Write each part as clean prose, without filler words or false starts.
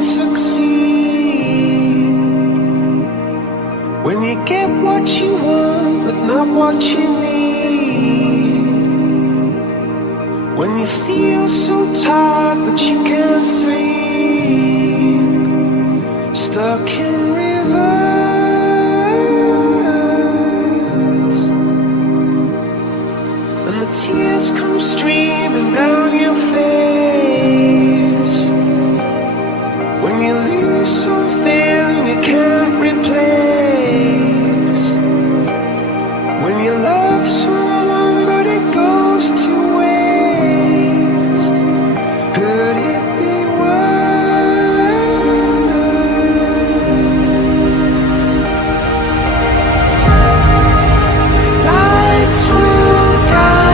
won't succeed. When you get what you want, but not what you need. When you feel so tired, but you can't sleep. Stuck in rivers, and the tears come streaming down your face. When you lose something you can't replace. When you love someone but it goes to waste. Could it be worse? Lights will guide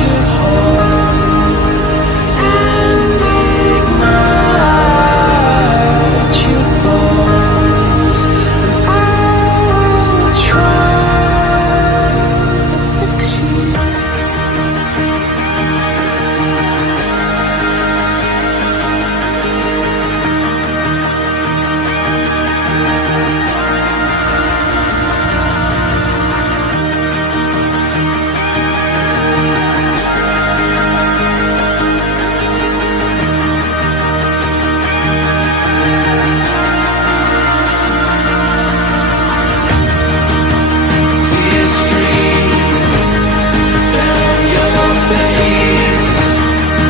you home and ignite your bones, and I will try to fix you. Tears stream down your face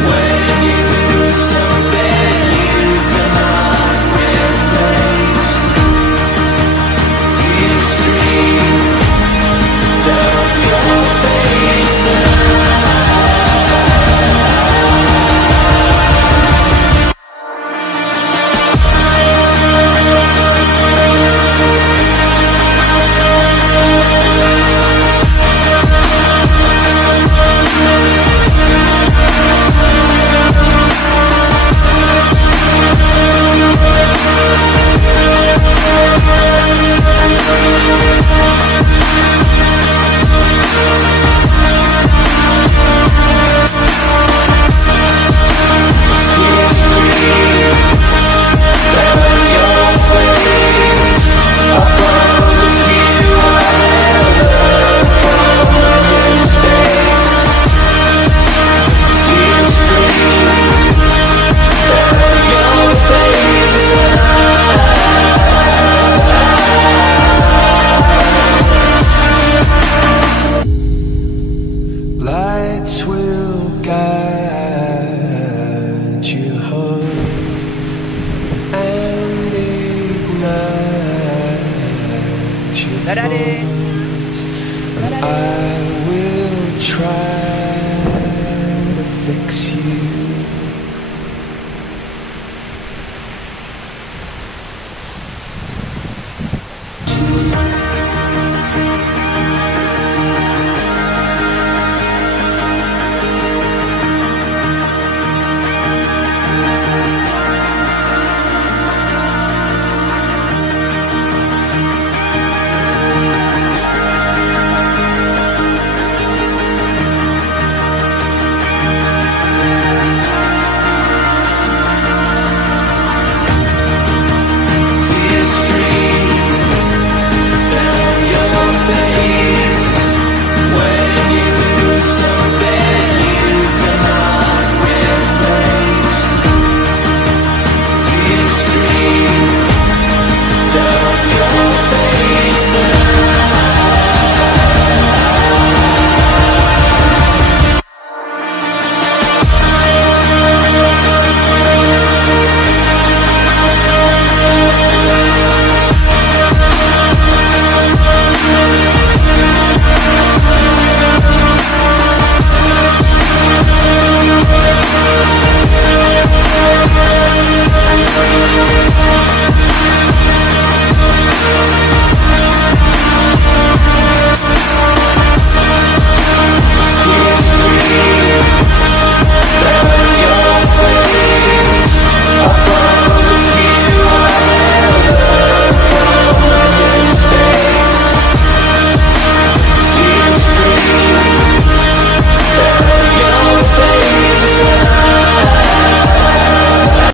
when you lose something you cannot replace. Tears stream down your face. Tears stream down your face. I promise you I will learn from my mistakes. Tears stream down your face. Lights will guide you home and ignite your bones, and I